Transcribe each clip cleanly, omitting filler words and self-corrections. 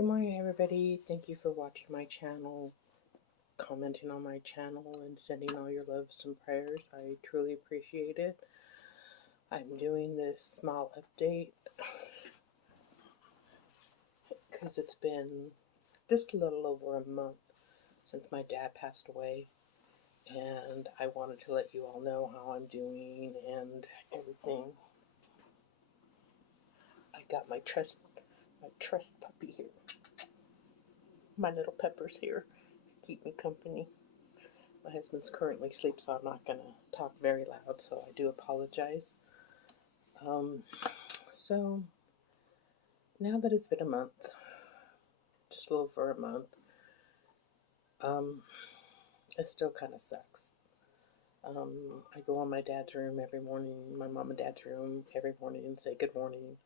Good morning, everybody. Thank you for watching my channel, commenting on my channel, and sending all your loves and prayers. I truly appreciate it. I'm doing this small update because it's been just a little over a month since my dad passed away, and I wanted to let you all know how I'm doing and everything. I got my trust puppy here. My little Pepper's here. Keep me company. My husband's currently asleep, so I'm not going to talk very loud, so I do apologize. So, now that it's been a month, just a little over a month, it still kind of sucks. I go in my dad's room every morning, my mom and dad's room every morning, and say good morning,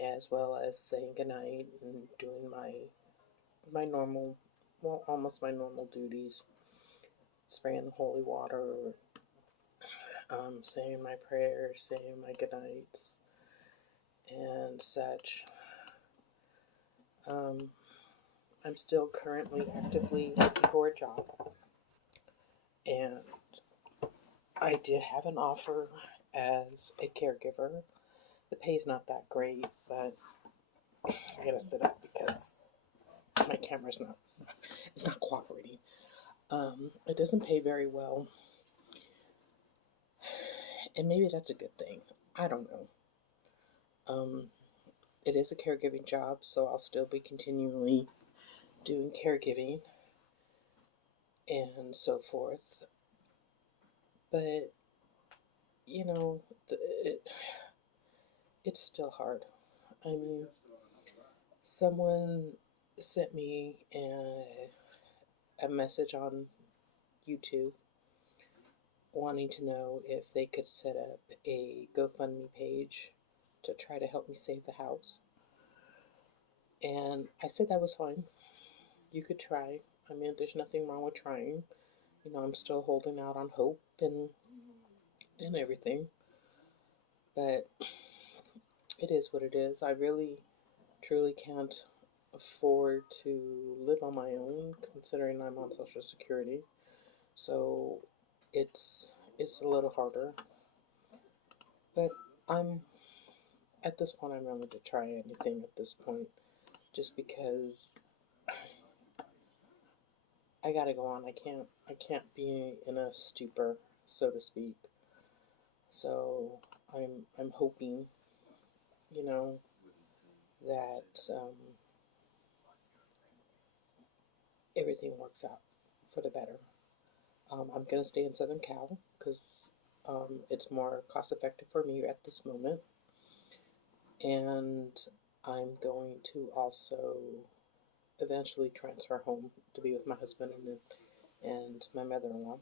as well as saying goodnight and doing my normal, well, almost my normal duties, spraying the holy water, saying my prayers, saying my goodnights, and such. I'm still currently actively looking for a job, and I did have an offer as a caregiver. The pay's not that great, but I gotta sit up because my camera's it's not cooperating. It doesn't pay very well, and maybe that's a good thing. I don't know. It is a caregiving job, so I'll still be continually doing caregiving and so forth. But you know, it's still hard. I mean, someone sent me a message on YouTube wanting to know if they could set up a GoFundMe page to try to help me save the house. And I said that was fine. You could try. I mean, there's nothing wrong with trying. You know, I'm still holding out on hope and everything. But it is what it is. I really, truly can't afford to live on my own, considering I'm on Social Security. So it's a little harder. But I'm at this point I'm willing to try anything at this point, just because I gotta go on. I can't be in a stupor, so to speak. So I'm hoping, you know, that everything works out for the better. I'm gonna stay in Southern Cal because it's more cost effective for me at this moment, and I'm going to also eventually transfer home to be with my husband and my mother-in-law.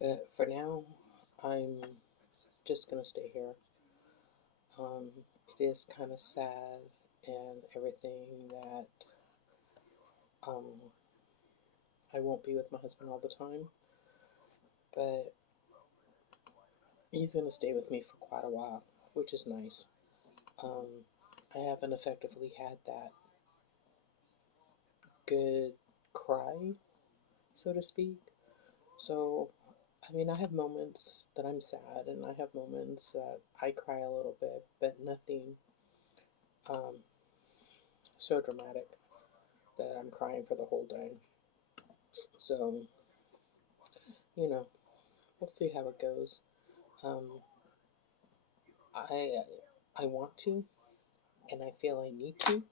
But for now, I'm just gonna stay here. It is kind of sad and everything that I won't be with my husband all the time, but he's gonna stay with me for quite a while, which is nice. I haven't effectively had that good cry, so to speak. So, I mean, I have moments that I'm sad, and I have moments that I cry a little bit, but nothing um, so dramatic that I'm crying for the whole day. So, you know, we'll see how it goes. Um, I I want to, and I feel I need to,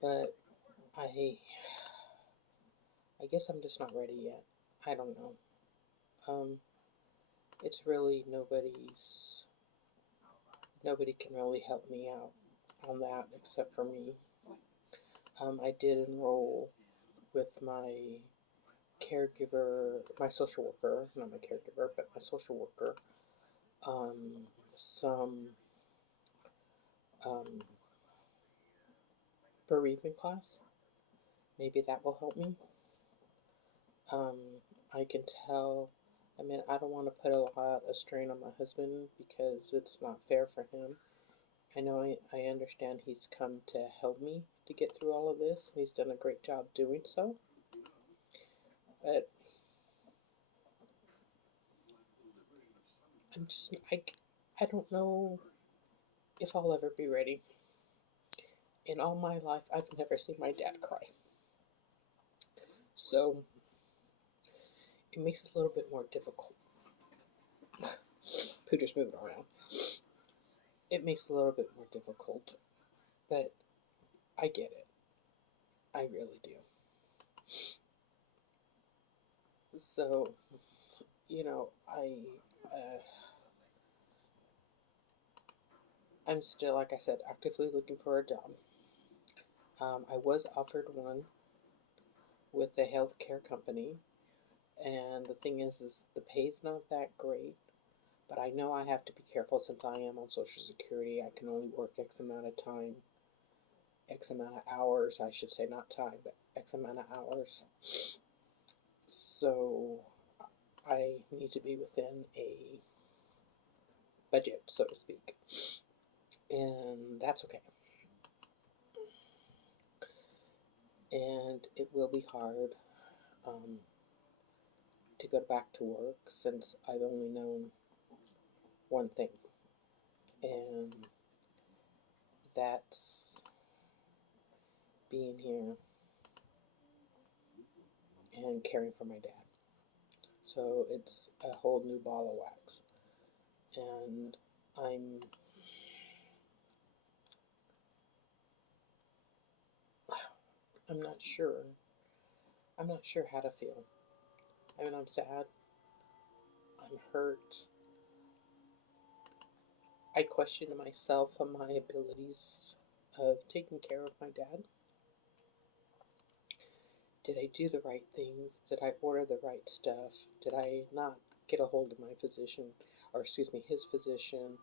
but I guess I'm just not ready yet. I don't know. Um, it's really nobody can really help me out on that except for me. I did enroll with my caregiver, my social worker, not my caregiver, but my social worker, some um, bereavement class. Maybe that will help me. I can tell, I mean, I don't want to put a lot of strain on my husband because it's not fair for him. I know I understand he's come to help me to get through all of this. He's done a great job doing so. But I'm just, I don't know if I'll ever be ready. In all my life, I've never seen my dad cry. So it makes it a little bit more difficult. Pooter's moving around. It makes it a little bit more difficult. But I get it. I really do. So, I'm still, like I said, actively looking for a job. I was offered one with a healthcare company, and the thing is the pay's not that great. But I know I have to be careful since I am on Social Security. I can only work X amount of time, X amount of hours, I should say, not time, but X amount of hours. So I need to be within a budget, so to speak. And that's okay. And it will be hard to go back to work since I've only known one thing. And that's being here and caring for my dad. So it's a whole new ball of wax. And I'm not sure. I'm not sure how to feel. I mean, I'm sad. I'm hurt. I question myself and my abilities of taking care of my dad. Did I do the right things? Did I order the right stuff? Did I not get a hold of my physician, or excuse me, his physician,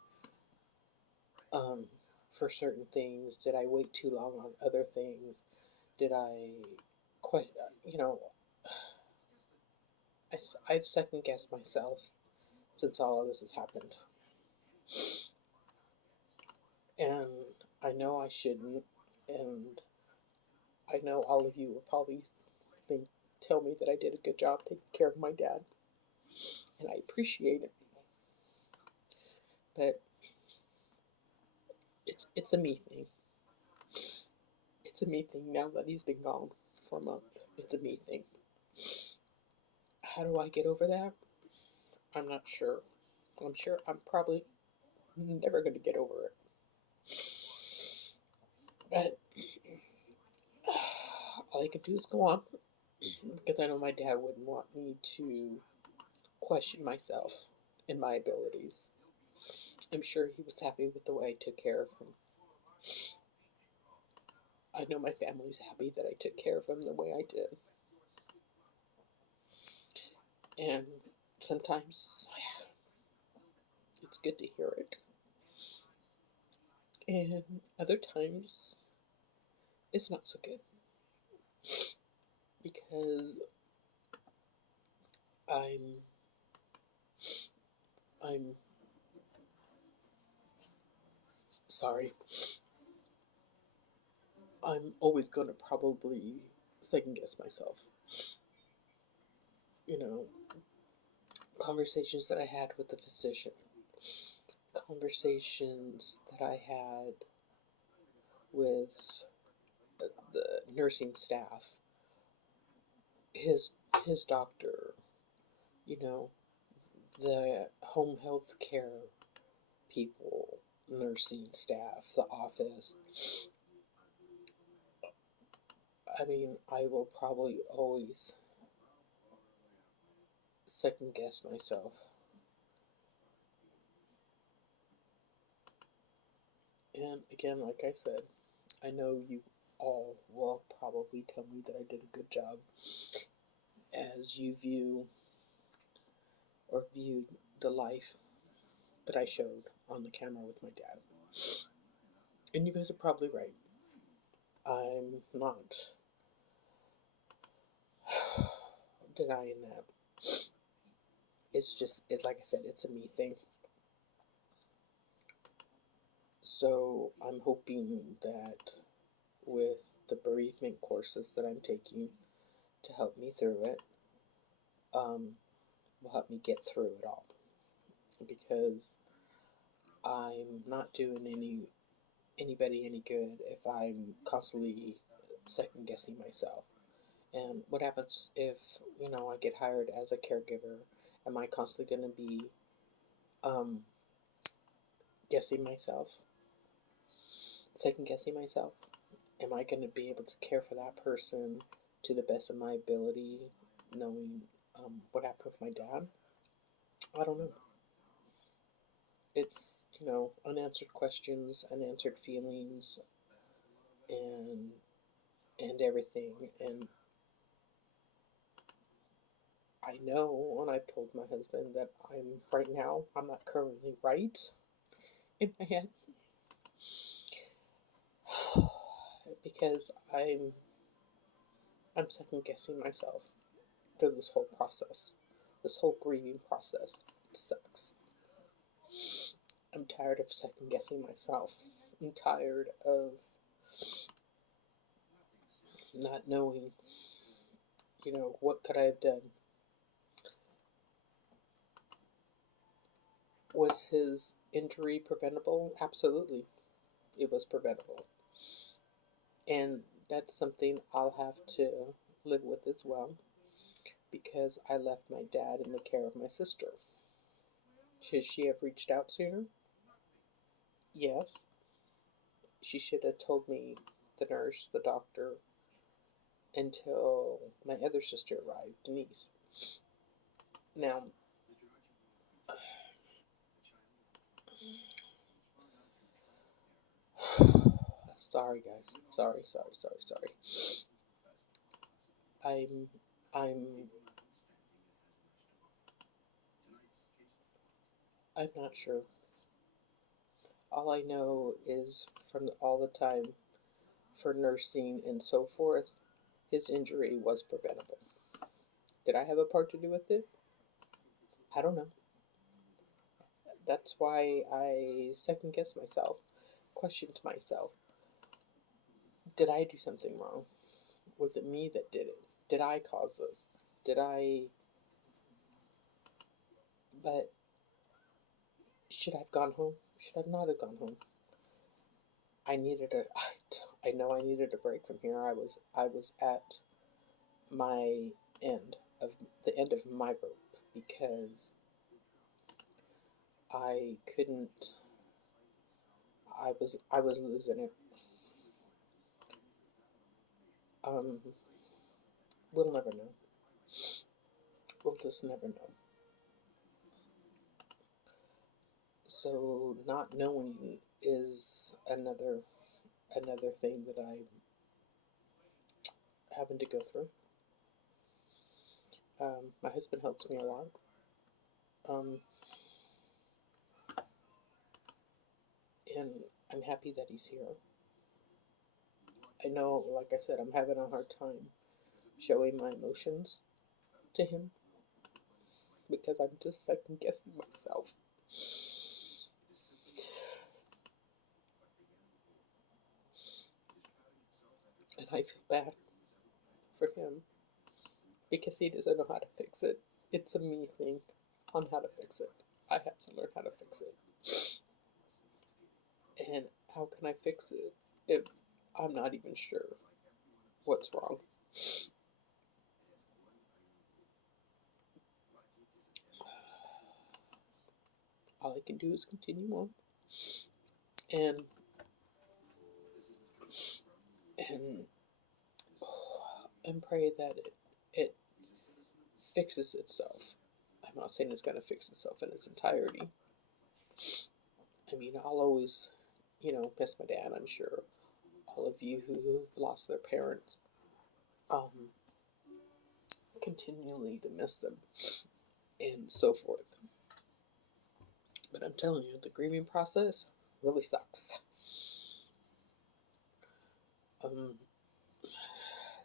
for certain things? Did I wait too long on other things? Did I quite, I've second guessed myself since all of this has happened. And I know I shouldn't, and I know all of you will probably tell me that I did a good job taking care of my dad, and I appreciate it. But it's a me thing. It's a me thing now that he's been gone for a month. It's a me thing. How do I get over that? I'm not sure. I'm sure I'm probably never going to get over it. But all I can do is go on, because I know my dad wouldn't want me to question myself and my abilities. I'm sure he was happy with the way I took care of him. I know my family's happy that I took care of him the way I did. And sometimes it's good to hear it. And other times it's not so good. Because I'm sorry. I'm always going to probably second guess myself. Conversations that I had with the physician, conversations that I had with the nursing staff, his doctor, the home health care people, nursing staff, the office. I mean, I will probably always second guess myself. And again, like I said, I know you all will probably tell me that I did a good job as you viewed the life that I showed on the camera with my dad. And you guys are probably right. I'm not denying that. It's just, like I said, it's a me thing. So I'm hoping that with the bereavement courses that I'm taking to help me through it, um, will help me get through it all. Because I'm not doing anybody any good if I'm constantly second guessing myself. And what happens if, I get hired as a caregiver? Am I constantly going to be um, guessing myself, second guessing myself? Am I going to be able to care for that person to the best of my ability, knowing what happened with my dad? I don't know. It's, unanswered questions, unanswered feelings, and everything. And I know, and I've told my husband that I'm not currently right in my head because I'm second guessing myself through this whole process, this whole grieving process. It sucks. I'm tired of second guessing myself. I'm tired of not knowing, what could I have done? Was his injury preventable? Absolutely. It was preventable. And that's something I'll have to live with as well because I left my dad in the care of my sister. Should she have reached out sooner? Yes. She should have told me, the nurse, the doctor, until my other sister arrived, Denise. Now, sorry guys. Sorry. I'm I'm I'm not sure. All I know is from all the time for nursing and so forth, his injury was preventable. Did I have a part to do with it? I don't know. That's why I second guess myself, questioned myself. Did I do something wrong? Was it me that did it? Did I cause this? Did I? But should I have gone home? Should I not have gone home? I needed a. I know I needed a break from here. I was at my the end of my rope because I couldn't. I was losing it. Um, we'll never know. We'll just never know. So not knowing is another thing that I'm having to go through. My husband helps me a lot. Um, and I'm happy that he's here. I know, like I said, I'm having a hard time showing my emotions to him because I'm just second guessing myself. And I feel bad for him because he doesn't know how to fix it. It's a me thing on how to fix it. I have to learn how to fix it. And how can I fix it if I'm not even sure what's wrong? All I can do is continue on and and and pray that it fixes itself. I'm not saying it's going to fix itself in its entirety. I mean, I'll always, miss my dad. I'm sure all of you who've lost their parents um, continually to miss them and so forth. But I'm telling you, the grieving process really sucks. Um,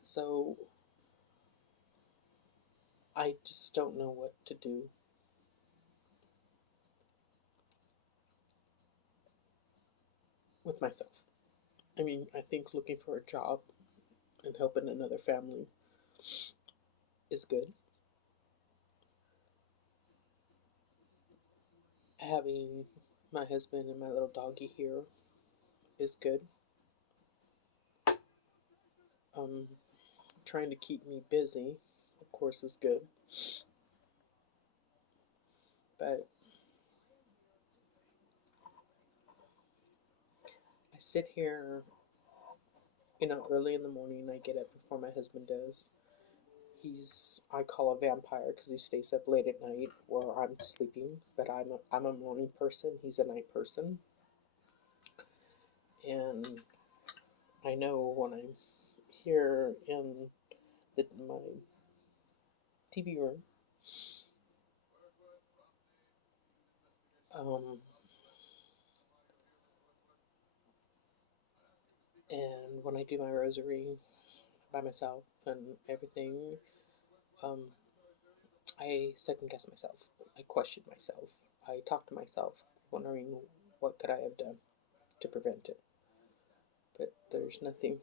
so I just don't know what to do. with myself. I mean, I think looking for a job and helping another family is good. Having my husband and my little doggy here is good. Um, Trying to keep me busy, of course, is good. But I sit here, early in the morning. I get up before my husband does. I call a vampire because he stays up late at night where I'm sleeping. But I'm a morning person. He's a night person. And I know when I'm here in my TV room, um, and when I do my rosary by myself and everything, um, I second guess myself. I question myself. I talk to myself, wondering what could I have done to prevent it. But there's nothing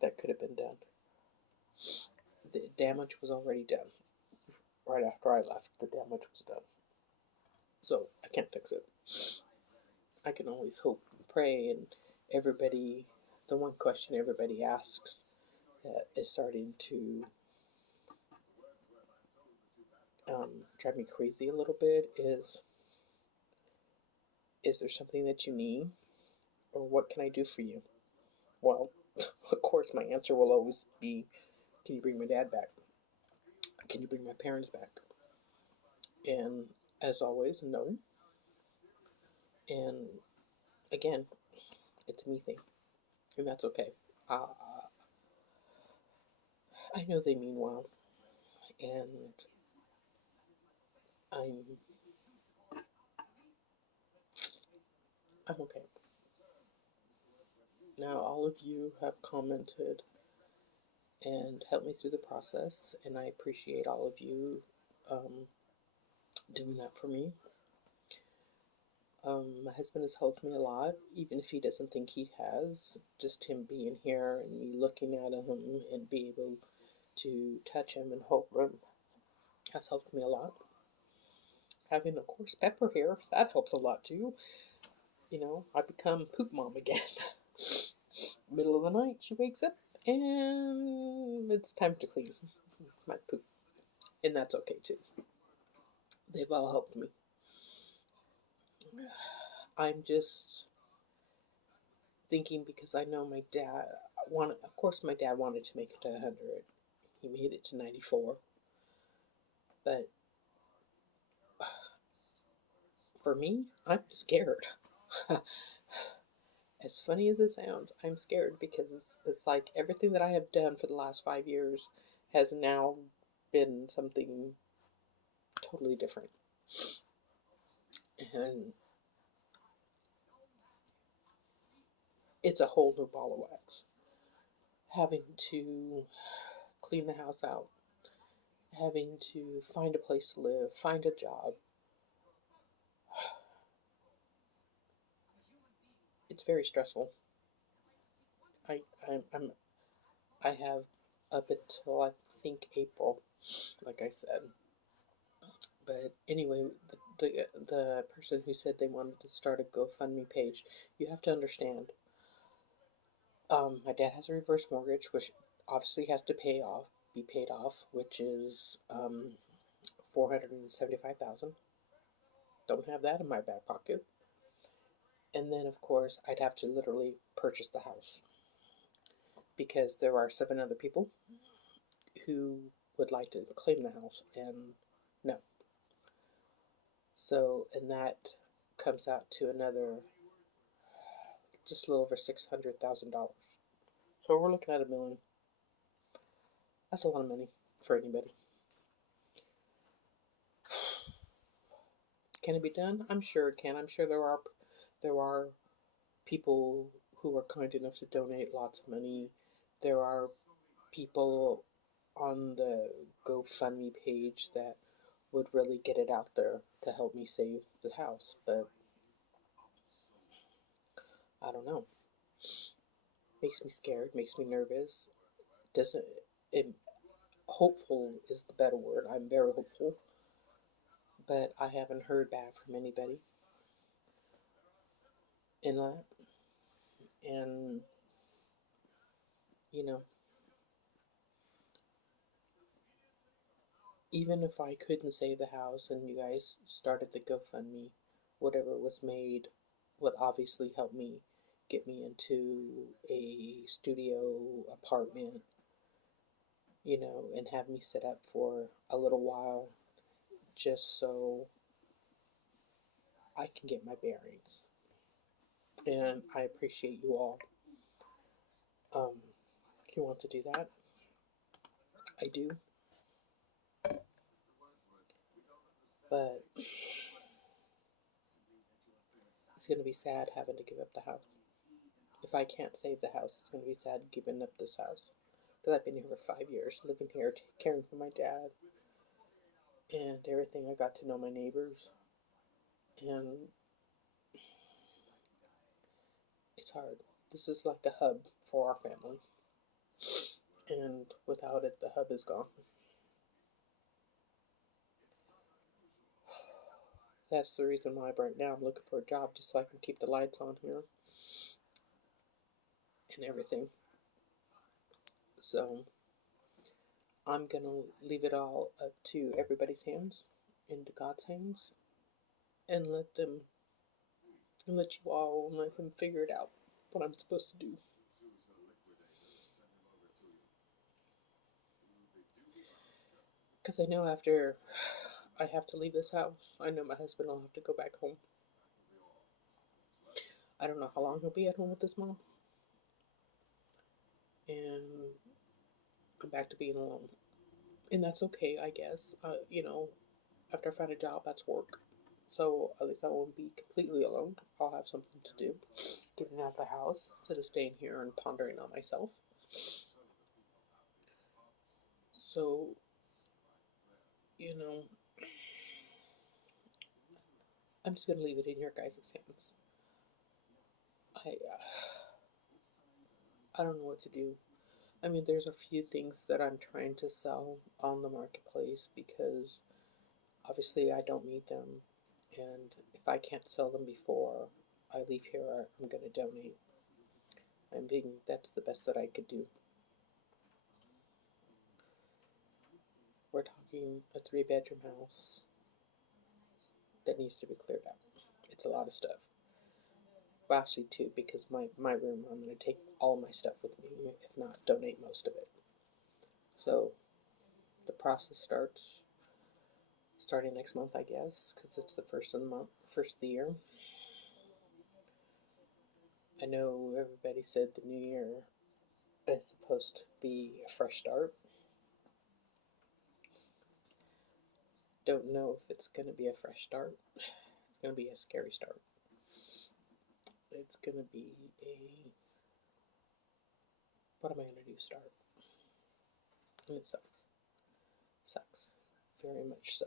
that could have been done. The damage was already done. Right after I left, the damage was done. So I can't fix it. I can always hope and pray, and the one question everybody asks that is starting to drive me crazy a little bit is there something that you need? Or what can I do for you? Well, of course, my answer will always be, can you bring my dad back? Can you bring my parents back? And as always, no. And again, it's a me thing. And that's okay. Uh, I know they mean well. And I'm, I'm okay. Now, all of you have commented and helped me through the process. And I appreciate all of you doing that for me. My husband has helped me a lot, even if he doesn't think he has. Just him being here and me looking at him and be able to touch him and hold him has helped me a lot. Having, of course, Pepper here, that helps a lot too. I become poop mom again. Middle of the night, she wakes up and it's time to clean my poop. And that's okay too. They've all helped me. I'm just thinking because I know my dad my dad wanted to make it to 100. He made it to 94. But for me, I'm scared. As funny as it sounds, I'm scared because it's like everything that I have done for the last 5 years has now been something totally different. And it's a whole new ball of wax. Having to clean the house out, having to find a place to live, find a job. It's very stressful. I I'm I have up until I think April, like I said. But anyway, the person who said they wanted to start a GoFundMe page, you have to understand. My dad has a reverse mortgage, which obviously has to be paid off, which is $475,000. Don't have that in my back pocket. And then, of course, I'd have to literally purchase the house because there are 7 other people who would like to claim the house, and no. So, and that comes out to another just a little over $600,000. So we're looking at $1 million. That's a lot of money for anybody. Can it be done? I'm sure it can. I'm sure there are people who are kind enough to donate lots of money. There are people on the GoFundMe page that would really get it out there to help me save the house. But I don't know. Makes me scared, makes me nervous. Doesn't it? Hopeful is the better word. I'm very hopeful, but I haven't heard back from anybody in that. And you know, even if I couldn't save the house and you guys started the GoFundMe, whatever was made would obviously help me get me into a studio apartment, and have me set up for a little while just so I can get my bearings. And I appreciate you all. If you want to do that, I do. But it's going to be sad having to give up the house. If I can't save the house, it's going to be sad giving up this house. Because I've been here for 5 years, living here, caring for my dad, and everything. I got to know my neighbors, and it's hard. This is like a hub for our family, and without it, the hub is gone. That's the reason why right now I'm looking for a job, just so I can keep the lights on here and everything. So I'm gonna leave it all up to everybody's hands, into God's hands, and let you all let Him figure it out what I'm supposed to do. Because I know after I have to leave this house, I know my husband will have to go back home. I don't know how long he'll be at home with his mom, and I'm back to being alone. And that's okay, I guess. After I find a job, that's work. So at least I won't be completely alone. I'll have something to do. Getting out of the house instead of staying here and pondering on myself. So, you know, I'm just going to leave it in your guys' hands. I don't know what to do. I mean, there's a few things that I'm trying to sell on the marketplace because obviously I don't need them. And if I can't sell them before I leave here, I'm going to donate. That's the best that I could do. We're talking a 3-bedroom house that needs to be cleared out. It's a lot of stuff. Well, actually, two, because my room, I'm going to take all my stuff with me, if not donate most of it. So the process starting next month, I guess, because it's the first of the year. I know everybody said the new year is supposed to be a fresh start. Don't know if it's going to be a fresh start. It's going to be a scary start. It's going to be what am I going to do start? And it sucks. Sucks. Very much so.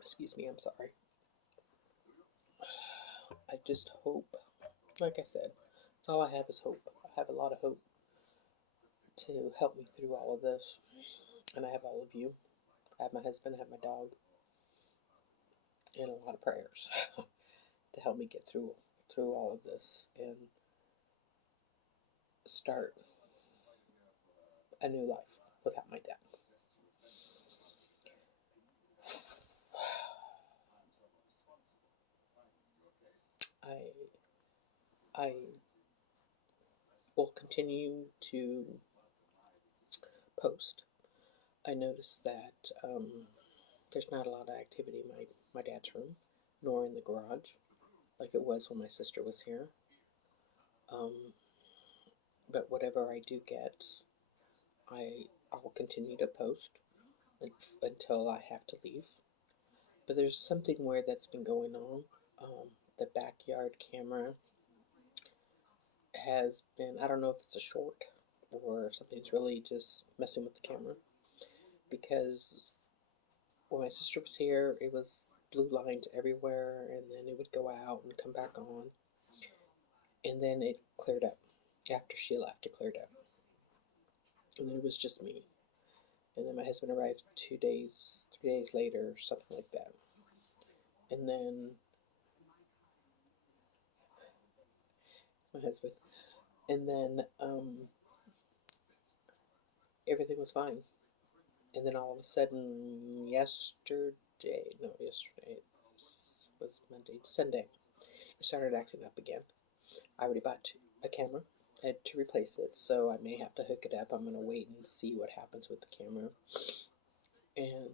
Excuse me, I'm sorry. I just hope, like I said, that's all I have is hope. I have a lot of hope to help me through all of this. And I have all of you. I have my husband, I have my dog, and a lot of prayers to help me get through all of this and start a new life without my dad. I will continue to post. I noticed that there's not a lot of activity in my dad's room, nor in the garage, like it was when my sister was here. But whatever I do get, I will continue to post until I have to leave. But there's something weird that's been going on. The backyard camera has been, I don't know if it's a short or if something's really just messing with the camera, because when my sister was here, it was blue lines everywhere, and then it would go out and come back on, and then it cleared up. After she left, it cleared up, and then it was just me. And then my husband arrived 3 days later, something like that. And then my husband, and then everything was fine. And then all of a sudden, yesterday was Monday, Sunday, it started acting up again. I already bought a camera. I had to replace it, so I may have to hook it up. I'm going to wait and see what happens with the camera and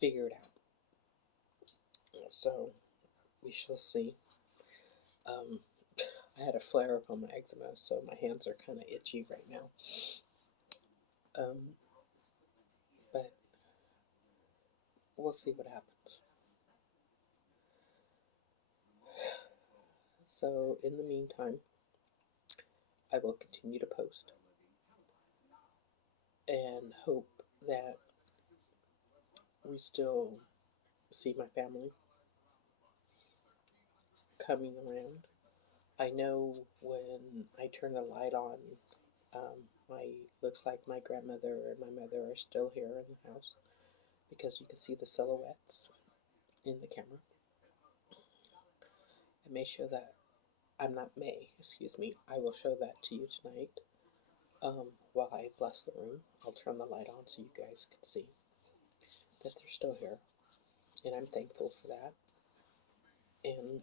figure it out. So we shall see. I had a flare up on my eczema, so my hands are kind of itchy right now. But we'll see what happens. So in the meantime, I will continue to post and hope that we still see my family coming around. I know when I turn the light on, looks like my grandmother and my mother are still here in the house because you can see the silhouettes in the camera. I may show that. Excuse me. I will show that to you tonight. While I bless the room, I'll turn the light on so you guys can see that they're still here, and I'm thankful for that. And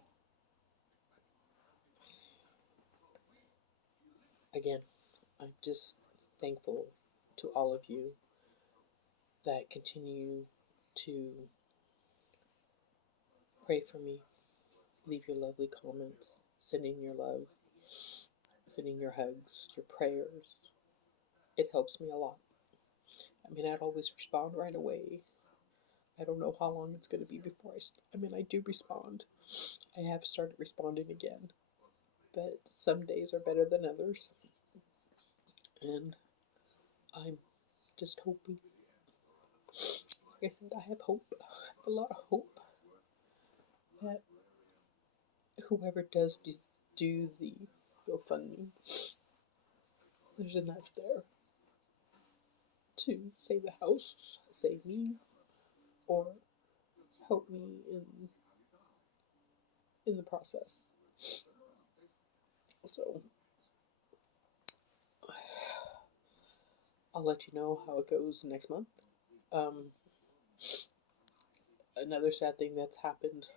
again, I'm just thankful to all of you that continue to pray for me, leave your lovely comments, send in your love, send in your hugs, your prayers. It helps me a lot. I may not always respond right away. I don't know how long it's going to be before I do respond. I have started responding again, but some days are better than others. And I'm just hoping. Like I said, I have hope. I have a lot of hope that whoever does do the GoFundMe, there's enough there to save the house, save me, or help me in the process. So I'll let you know how it goes next month. Another sad thing that's happened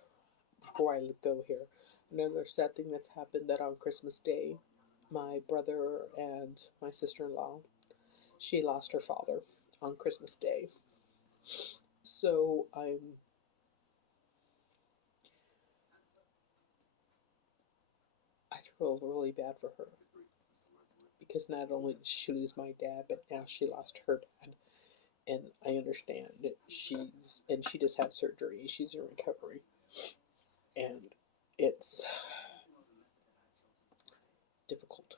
before I go here. Another sad thing that's happened that on Christmas Day, my brother and my sister-in-law, she lost her father on Christmas Day. So I feel really bad for her because not only did she lose my dad, but now she lost her dad. And I understand that she just had surgery. She's in recovery, and it's difficult.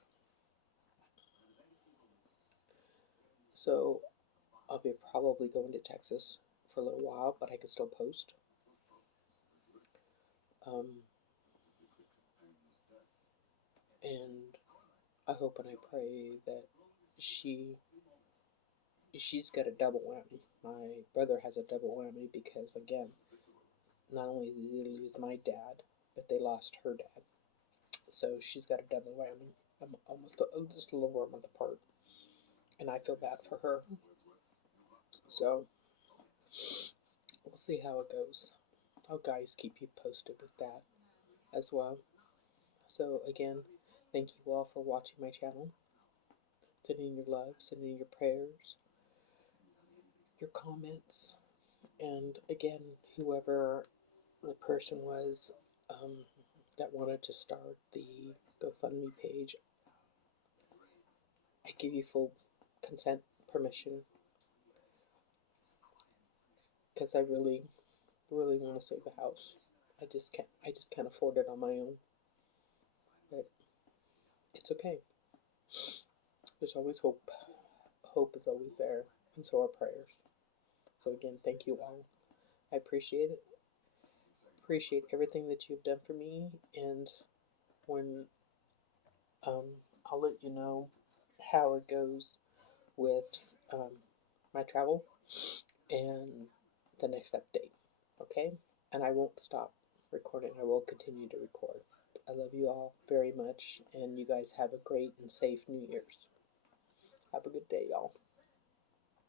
So I'll be probably going to Texas for a little while, but I can still post. And I hope and I pray that she's got a double whammy. My brother has a double whammy because, again, not only did they lose my dad, but they lost her dad. So she's got a double whammy. I'm just a little over a month apart, and I feel bad for her. So we'll see how it goes. I'll guys keep you posted with that as well. So again, thank you all for watching my channel. Send in your love, send in your prayers, your comments, and again, whoever the person was that wanted to start the GoFundMe page, I give you full consent, permission, because I really want to save the house. I just can't afford it on my own, but it's okay. There's always hope. Hope is always there, and so are prayers. So again, thank you all. I appreciate it. Appreciate everything that you've done for me, and when I'll let you know how it goes with my travel and the next update. Okay? And I won't stop recording. I will continue to record. I love you all very much, and you guys have a great and safe New Year's. Have a good day, y'all.